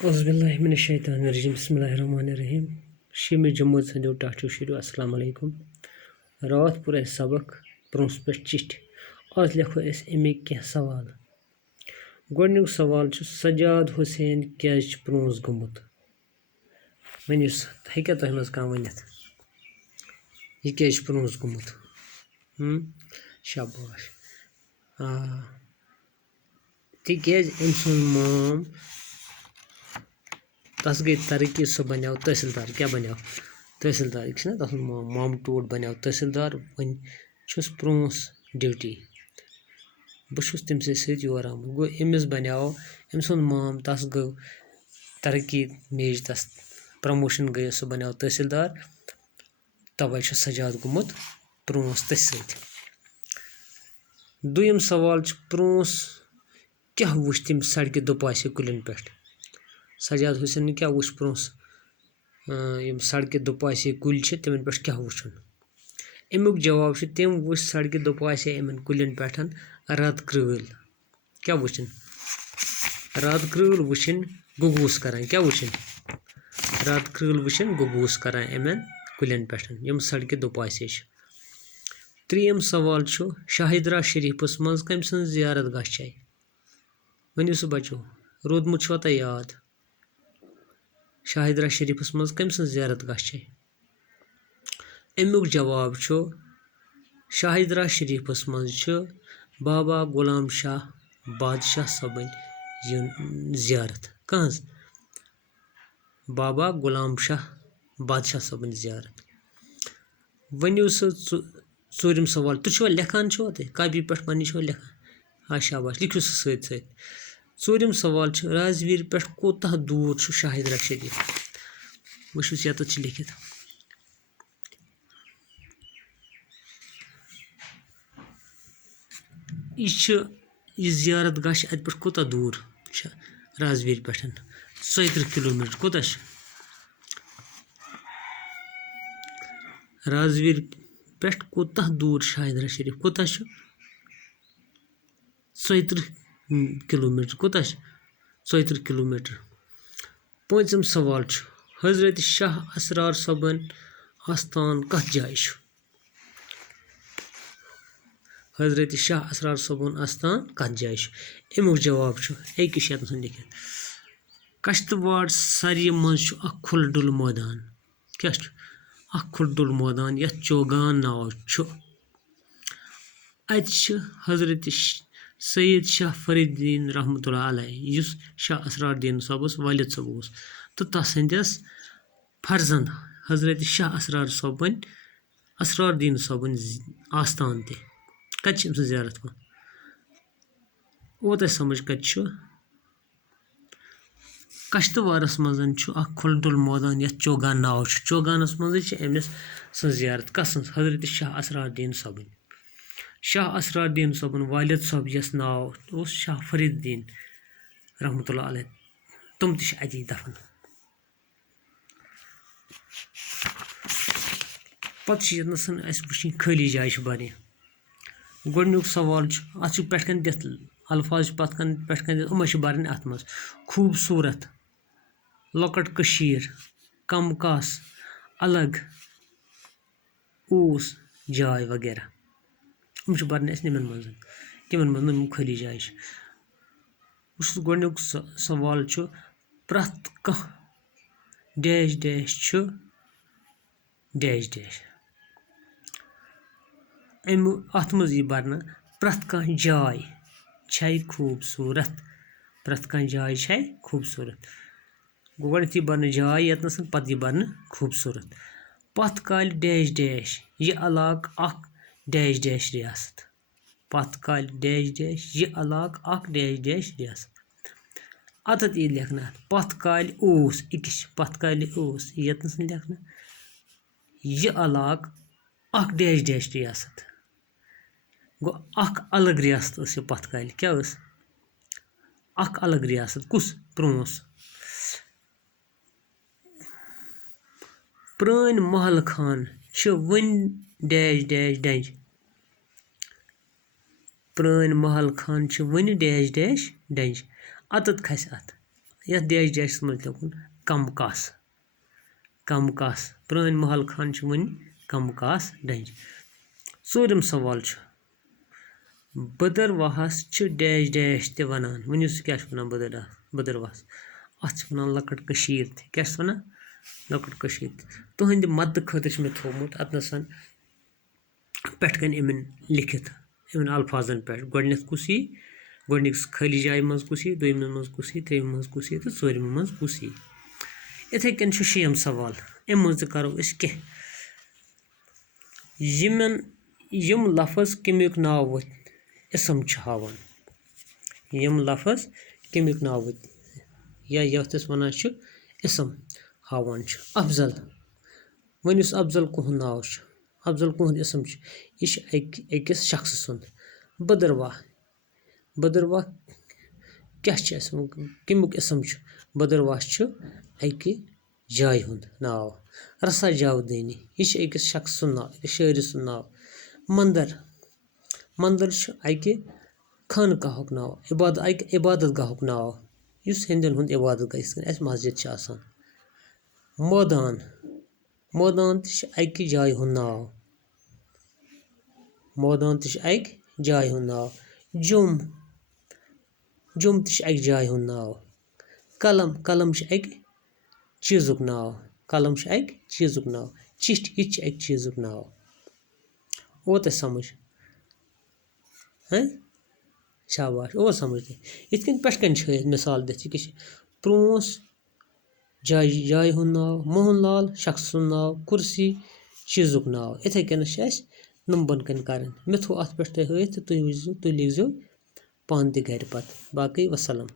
औज़ुबिल्लाहिमिनश्शैतानिर्रजीम बिस्मिल्लाहिर्रहमानिर्रहीम शिम जम्मू संजो टाटू शुरू अस्सलाम वालेकुम रात पुर सबक ब्रोस पे चिठ आज लिखो अमिक कह सवाल गोडनुक सवाल सजाद हुसैन क्या ब्रोस गुमुत वन हेक्या तह मज कह वनित यह क्या ब्रोस गुमुत शाबाश तिकेज अम सुन माम तस गई तरक्की सह बनो तहसीलदार क्या बनो तहसीलदार तस माम टूट बनो तहसीलदार वन प्रोस ड्यूटी बहुत तम सत योर आमुत गो अमिस बनो अम सुन माम तस गो तरक्की मेज तस प्रमोशन गई सह बनो तहसीलदार तवे सजाद गुमुत प्रोस तथ सत दुयम सवाल प्रोस क्या वुच तम सड़क दोपासे कुलिन पे सजाद हुसैन क्या वुच प्रोस सड़क दोपासे कुल तिमन पे क्या वुचन अमुक जवाब तम वुच सड़क दोपासे इन कुलिन पे रत कृल क्या वुचन रत कृल वुचन गुगूस करान क्या वुचन रत कृल वुचन गुगूस करान इन कुलिन पे सड़क दोपासे त्रीम सवाल शाहिदरा शरीफस मज कम सन जियारत गाह वनु सह बचो रोदमुत तह याद शाहिदरा शरीफस मज कम सन जियारत गाह अमुक जवाब शाहिदरा शरीफस मज बाबा गुलाम शाह बादशाह सबन जियारत कहज बाबा गुलाम शाह बादशाह सबन जियारत वनु सह चूरम सवाल तुम लिखान कापी पे पे लिखान हाँ शाबाश लिखो सह सत चूरम सवाल राजवीर पे कोता दूर शाहिदरा शरीफ वुस ये लिखित यह जियारत गाह अत पे कोता दूर राजवीर पे 34 किलोमीटर कोता राजवीर पे कोता दूर शाहिदरा शरीफ कोता 34 किलोमीटर कोता 34 किलोमीटर पांचम सवाल हजरत शाह असरार सबन आस्थान कत जाय हजरत शाह असरार सबन आस्थान कत जाय अमुक जवाब लिखित कश्तवाड़ सरी मज खुलडुल मैदान क्या खुलडुल मैदान ये चौगान नाव अत हजरत सैयद शाह फरीदीन रहमतुल्लाह अलैह युस शाह असरारदीन सबस वालिद सब तो तस फर्जंद हजरत शाह असरारदीन सबन आस्थान तह कत जियारत वो तह समझ कत कश्तवारस मज खुलडुल मैदान ये चौगान नाव चौगानस मज अमिस सं जियारत कस हजरत शाह असरारदीन सबन शाह असरारदीन सबन वालिद सब यस नाव शाह फरीदीन रहमतुल्लाह अलैह तुम तह अति दफन पत् वुचन खाली जाय बने गोडनुक सवाल अत पे दिथ अल्फाज पत पे दिथ उम बरन अत मज खूबसूरत लकट कशीर कम कास अलग ऊस जाय वगैरह बरन निमन मज कमन मज खाली जाय गोडनुक सवाल प्रथ कह डैश डैश डैश डैश अत मज यह बरन प्रथ कह जाय छै खूबसूरत प्रथ कह जाय छै खूबसूरत गोडनथ यह बरन जाय यतनस पत यह बरन खूबसूरत पथ काल डैश डैश यह इलाक अख डैश डैश रियासत पथ काल डैश डैश यह इलाक अख डैश डैश रियासत अतत यह लिखना पथ काल ओस इकिश पथ काल ओस यतनस लिखना यह इलाक अख डैश डैश रियासत गो अख अलग रियासत यह पथ काल क्या अख अलग रियासत कुस प्रोस प्रान महल खान वन डैश डैश डंज प्रान महल खान वन डैश डैश डंज अतत खस अत यथ डैश मज लिखुन कम कस पुरान महल खान वन कम कस डंज। षोरम सवाल बदरवाहस डैश डैश ते वनान वन क्या वन बदरवाहस अत वन लकट कशीर क्या वन लकट कशीर। तुहंद मद खतर मे थोमुत अतनसन पेट कन इमन लिखित इमन अल्फाजन पे गोडनेथ कुस यी गोडनिकस खाली जाय मज कुस यी दोयम मज कुस यी त्रेयम मज कुस यी तो षोरम मज कुस यी। इथे कन शेयम सवाल अम मज करो के यम लफज कमिक नाव वथ इसम हावान यम लफज कमिक नाव वथ या यथ वनान इसम हावान। अफजल वन अफजल कुहन नाव अफजल कुहन इसम यह अकिस शख्स सुंद। बदरवाह क्या कमुक इसम बदरवाह अकि जाय हुंद नाव। रसा जावदनी यह अकिस शख्स सुंद नाव अकिस शायर सुंद नाव। मंदिर अकि खानकाहुक नाव इबादत गाहुक नाव युस हिंदन हुंद इबादत गाह यिथ कन मस्जिद आसान। मौदान अकि जाय हुंद नाव। जुम अकि जाय हुंद नाव। कलम अकि चीजुक नाव चिठ यह अकि चीजुक नाव। ओ तह समझ शाबाश ओ समझ यिथ कन पे कन मिसाल दिथ यह प्रोंस जाय हुंद नाव मोहनलाल शख्स सुंद नाव कुर्सी चीजुक नाव। इथे कन नम बन कन कर मे थो अत पे हथ तुम लिखो पान तह घर पत बाकी वसलम।